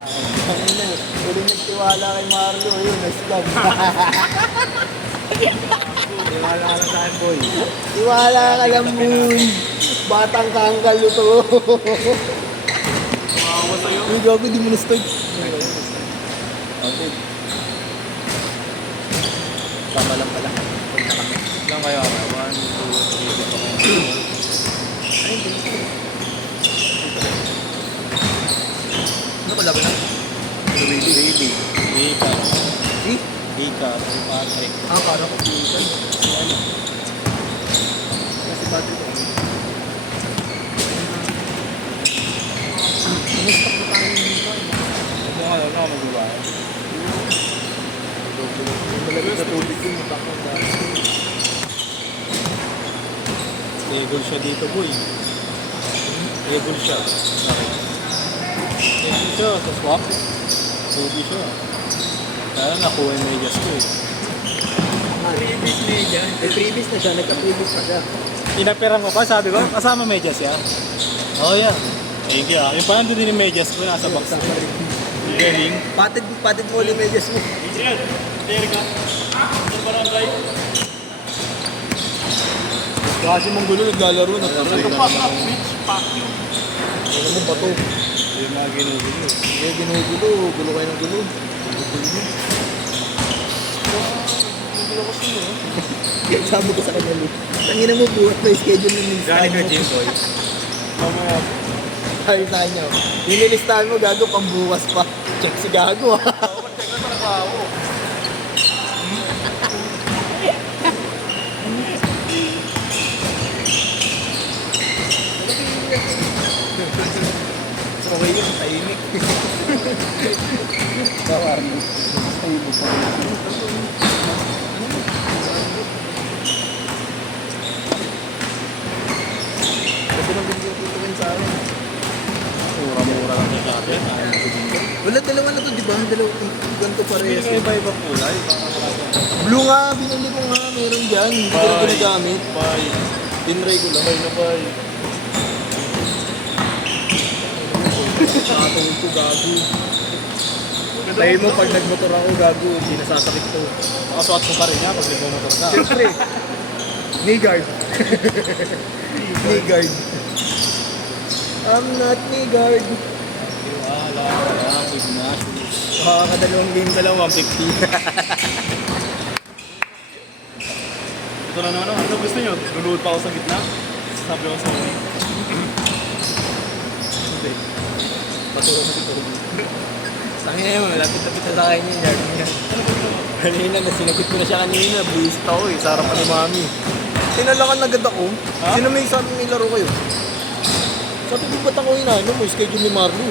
Huling nagtiwala kay Marlo, yun, na-scam. Tiwala ka lang sa akin, boy. Tiwala ka lang, boy. Batang kangkal ito. Makawa sa'yo. Uy, gago, di mo na-start. Okay. Tama lang pala. Lang kaya ka. 1, 2, 3, 4, 5. Ano ko laban lang? Baby. Ika. Si? Ika. Patrick. Kala ko Jason. Si ano? Kasi Patrick ko. Kumusta ko tayo dito? Ito nga lang ako magawa. Malagay sa tubig ko, matakot na. Stable siya dito, boy. Stable siya. Okay. Stable siya sa swap. Stable siya. Kaya nakuha yung medyas ko eh. Previous na yan. Previous na siya, nagka-previous na siya. Pinapiran mo pa, sabi ko, kasama medyas yan. Oh yeah. Thank you ah. Yung parang doon din yung medyas ko, nasa box. Galing. Patid mo ulit medyas mo. Kasi mong gulo, naglalaro na. Ano mo ba to? Yung mga ginugulo. Hindi, ginugulo. Gulo kayo ng gulo. Gulo mo. Gulo ko sino eh. Sabi ko sa kanya, Luke. Tangina mo buhat na yung schedule ng listahan mo. boy. Mamaya. Sabi sa kanya, yung nilistahan mo, gago, pambukas pa. Check si gago, ha? Oo, check na trabaho. Okay yun, tahimik. Tawar mo. Tahimik pa. Kasi nang bigyan ko ito sa akin. Mura-mura lang yung dati. Wala, dalawa na to, di ba? Dalawa, ganito parehas. May iba-iba kulay. Blue nga, binili ko nga, meron dyan. Hindi ko na ginagamit. Bye. Tinry ko lang. Bye na bye. Nakatungod ko, gago. Tayo mo, pag nagmotor ako, gago, hindi nasasakit to. Nakasuot mo pa rin niya pag nagmumotor ka. Siyempre, knee guard. Knee guard. I'm not knee guard. Wala ka lang. Ignatius. Kadalawang game ka lang, 150. Ito na naman. Ano gusto nyo? Luluhod pa ako sa gitna. Sabi ko sa uwi. Hindi. Paturo mo dito. Sangin mo, lapit-lapit na sa akin yun. Yard niya. Kanina, nasinagot ko na siya kanina. Buwist ako eh. Sarap pa ni Mami. Tinalakan agad ako. Ha? Sino may sabi may laro kayo? Sabi ko, ba't ako inaano mo? Schedule ni Marlo.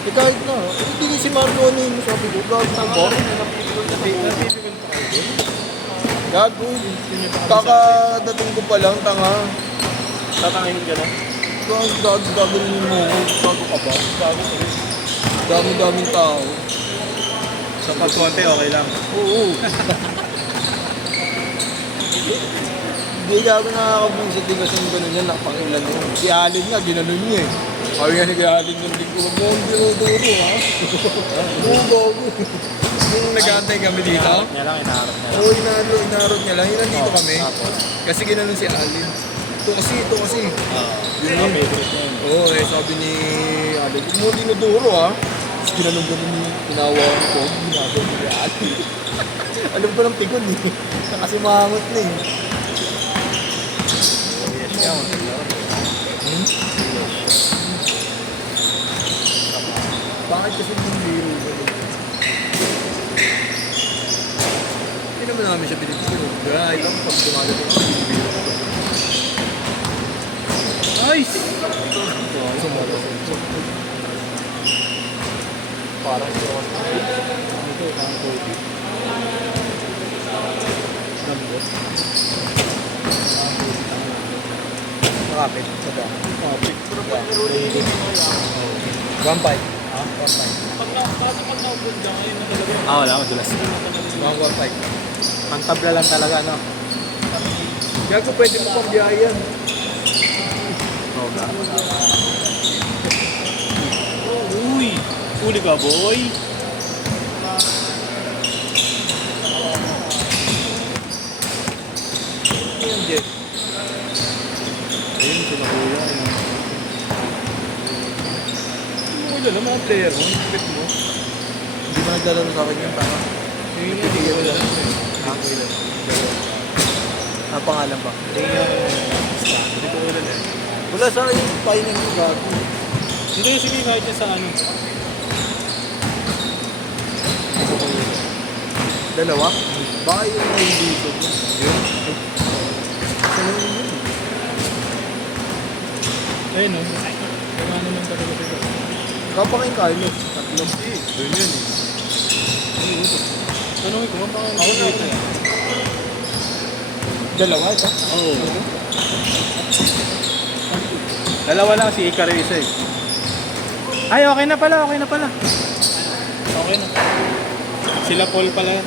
Eh kahit na. Hindi si Marlo ano yun. Sabi ko, gago na ba? Gago. Kakadating ko pa lang, tanga. Tatangin ka na. Gago rin mo. Gago ka ba? Bago ko rin. Dami-daming tao. Sa pagkonti, okay lang. Oo. Hindi gago nakakabusit din kasi yung gano'n yan, nakapangilan mo. Si Alin nga, ginanon niya eh. Sabi nga ni Alin yung linggo, huwag mo ang dinuduro ha. Oo, gago. Nung nag-aantay kami dito, Niya lang, inaharap niya lang. oo, inarod niya lang. Yun nandito kami. Tapos? Kasi ginanon si Alin. Ito kasi. Yun yung favorite niya yun. Oo, sabi ni Alin, huwag mo ang dinuduro ha. Tapos ginanon ni tinawa ko, ginagawa ni Alin. Alam ko ng pikon eh. Kasi mahangot na eh. Yes, siya. Bakit kasi yung biro ko? Hindi naman namin siya binibiro. Gaya, ibang pag dumagating ako, binibiro ko. Nice! Parang ito. Ito, ang Kobe. Lambot. Makapit. Sa ba? Topic. 1.5. Ha? 1.5. Pag naubod ka ngayon na talaga. Wala, madulas na. 1.5. Pantabla lang talaga, no? Kaya kung pwede mo pang biyayan. Oo, Uy! Huli ka, boy. Ayun, Jeff. Ayun, sila kuya. Ano na mga player mo? Yung trip mo? Hindi ba naglalaro sa akin yun, tama? Yung hindi ko lang. Ha? Ang pangalan ba? Hindi ko ulan eh. Wala sa akin yung painan mo, gago. Hindi, sige, kahit dyan sa ano. Dalawa? Baka yung na hindi ito. Yun. Dalawa yun. Ayun o. Tama naman talaga sila. Kapakain Carlos. Tatlo. Doon yun eh. Tanongin ko, baka ako dito eh. Dalawa ito? Oo. Dalawa lang si Ikaru isa eh. Ay, okay na pala, okay na pala. Okay na. Sila Paul pala yan.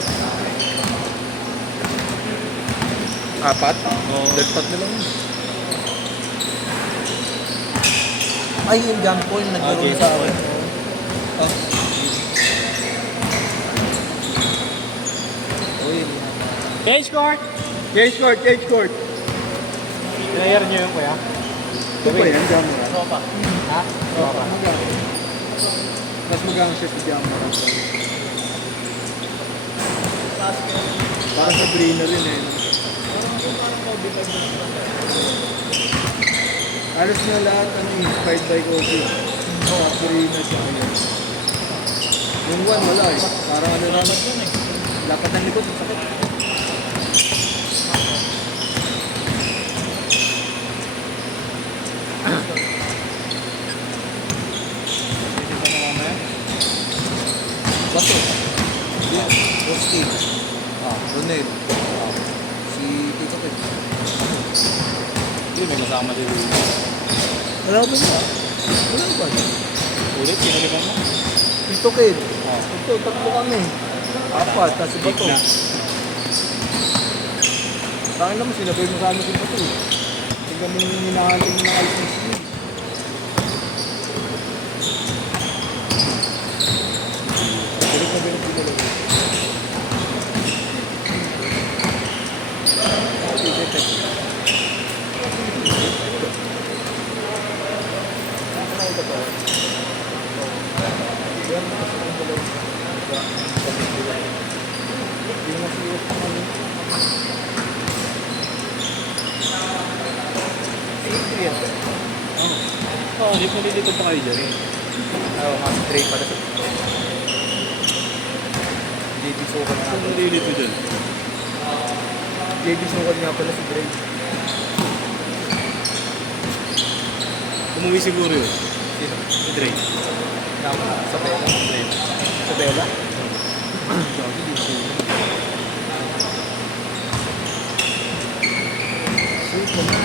Apat? Oo. Dalpat na lang yun. Ay, yung Jampo yung naglaro Okay. sa akin. Oh. Oh, yun. Cage court! Cage court, cage court. Player niyo yung kuya? Ito ba yan, Jampo? Sopa. Ha? Sopa. Mas magang siya si Jampo. Para sa Brina rin eh. Alas na lahat inspired by Kobe. Oo, Brina siya. Yung one wala eh. Parang ano lang. Lapat ng likod, ang sakit. Dito na mamaya. Bato. Yeah. Rosti. Ronel. Si Tito Kid. Hindi, may kasama din dito. Wala ba ba? Wala ba? Ulit, pinalipan mo. Tito Kid. Oo. Ito, tatlo kami. Apat, kasi Bato. Na. Sa akin naman, sinabay mo sa amin si Bato. Tingnan mo yung hinahanting mo ng ICC. Balik na ba yung pinalo? Oo, di pa dito pa kayo dyan. Oo, mas straight pala sa JB Sukad nga Saan pala. ka dito dyan? JB Sukad nga pala si Dre. Umuwi siguro yun. Sino? Si Dre. Sa Bella? Sa Bella? Sabi di ko. Sweet naman.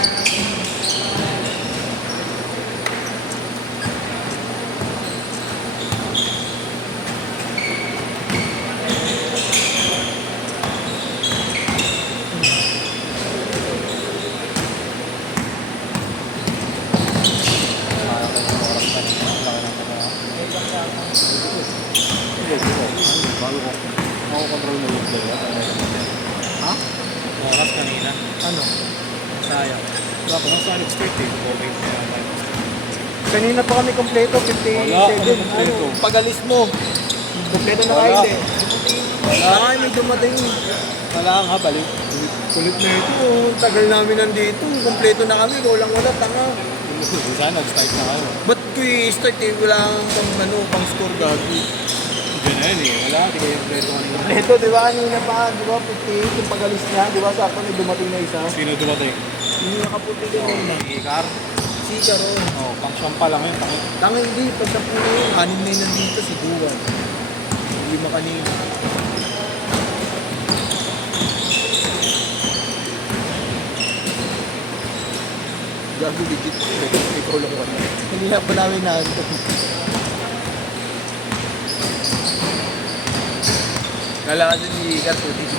Bago ko. Ako control mo yung player. Ha? Oras kanina. Ano? Sayang. Wala ko nang Sonic Street eh. Okay. Kanina pa kami kompleto, 57. Wala, ano kompleto? Pag-alis mo. Kompleto na Wala. kayo eh. Wala. May dumating. Wala nga, balik. Kulit na ito. Tagal namin nandito. Kompleto na kami. Walang-wala. Tanga. Sana nag-start na kayo. Ba't ko i-start eh? Wala kang pang score gagi. Diyan na yun eh. Wala, di kayo kompleto kanina. Kompleto, di ba? Kanina pa, di ba? 58 yung pag-alis niya. Di ba? Sakto may dumating na isa. Sino dumating? Yung nakaputi din yun. Ikar. Si Caro. Oh, pang siyampa lang yun. Tanga hindi. Pagsapo na yun. Anim na yun nandito si Duwan. 5 kanina. Gago legit. Ikaw lang wala. Kanina pa namin nahanto. Kala kasi si Icar shooting.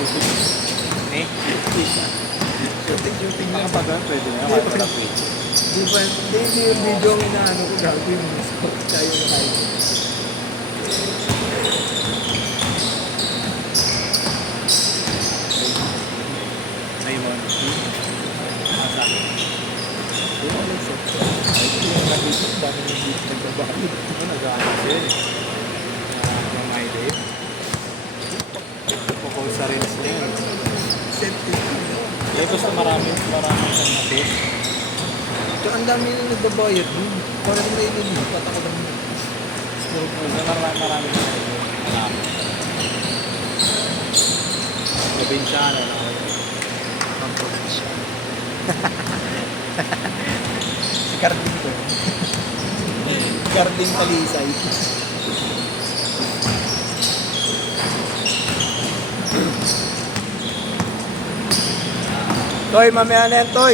Eh? Shooting lang. Nakapag pwede na. Hindi, Wala pwede. Di ba? Hindi yung video ang inaano ko gago yung score tayo na kayo. Isang assist. Tsaka ang dami na nagbabayad dun. Parang may nilipat ako lang. Puro po. Marami na ito. Provinciano. Ang probinsya. Si Carding ko. Carding Talisay. Toy, mamaya na yan, Toy.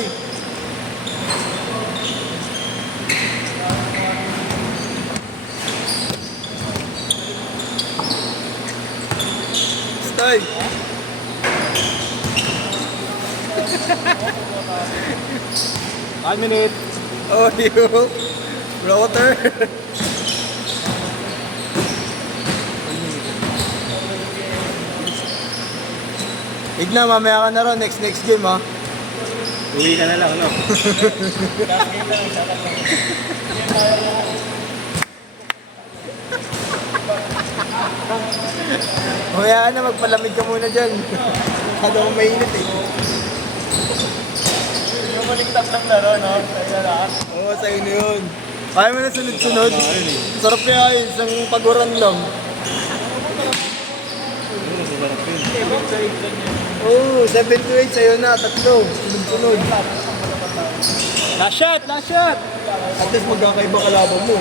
Toy. 5 minutes. Oh, you. Router. Igna, mamaya ka na ron. Next game, ha? Uwi ka na lang, ano? Mamaya ka na, magpalamig ka muna dyan. Kada mo mainit, eh. Yung maligtas ng laro, no? Sa'yo na lahat. Oo, sa'yo na yun. Kaya mo na sunod-sunod. Tama yun, eh. Sarap kaya yun, isang paguran lang. Masarap yun. Oo, 7 to 8 sa'yo na, tatlo. Sunod-sunod. Last shot! Last shot! At least magkakaiba kalaban mo.